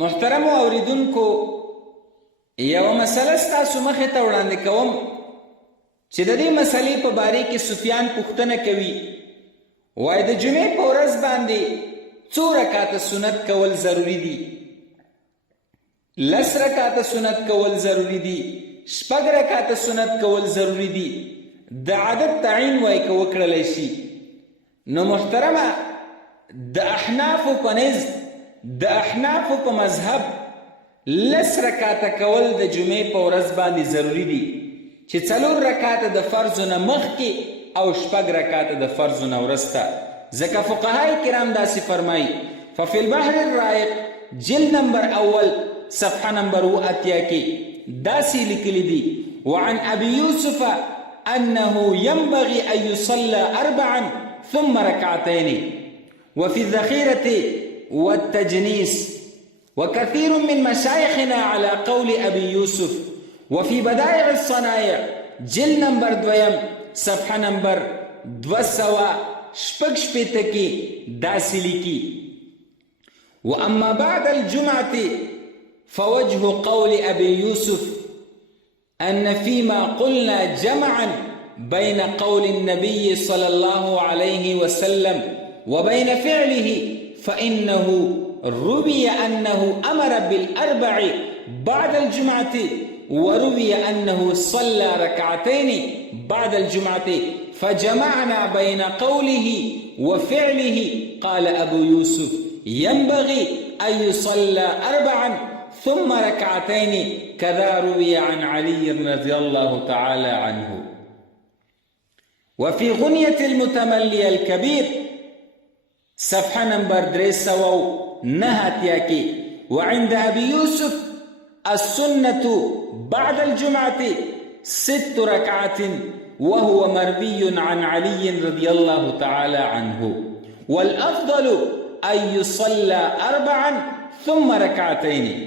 محترم اوریدونکو، یو مسله ستاسو مخې ته وړاندې کوم چې د دې مسلې په باره کې سفیان پوښتنه کوي. وایي د جمعې په ورځ باندې څو رکعته سنت کول ضروري دي؟ 10 رکعته سنت کول ضروري دي؟ 6 رکعته سنت کول ضروري دي؟ د عدد تعین وایي که وکړلی شي. نو محترمه د احنافو په نزد د احنافو په مذهب 10 رکعته کول د جمعې په ورځ باندې ضروري دي چې 4 رکعته د فرضو نه مخکې او 6 رکعته د فرضو نه وروسته. ځکه فقهای کرام داسې فرمایي. ففي البحر الرائق جلد نمبر اول صفحه نمبر 80 کې داسې لیکلي دي: وعن ابي يوسف انه ينبغي ان يصلى 4 ثم ركعتين وفي الذخيرة والتجنيس، وكثير من مشايخنا على قول أبي يوسف. وفي بدائع الصنايع جلد نمبر 2 صفحه نمبر 266 کې داسې لیکي: وأما بعد الجمعة فوجه قول أبي يوسف أن فيما قلنا جمعا بين قول النبي صلى الله عليه وسلم وبين فعله، فإنه روي أنه أمر بالأربع بعد الجمعة، وروي أنه صلى ركعتين بعد الجمعة، فجمعنا بين قوله وفعله. قال أبو يوسف: ينبغي أن يصلى 4 ثم ركعتين، كذا روي عن علي رضي الله تعالى عنه. وفي غنية المتملي الكبير صفحه نمبر 309 وعند أبي يوسف السنة بعد الجمعة 6 ركعات، وهو مروي عن علي رضي الله تعالى عنه. والأفضل أن يصلى 4 ثم ركعتين،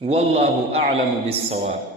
والله أعلم بالصواب.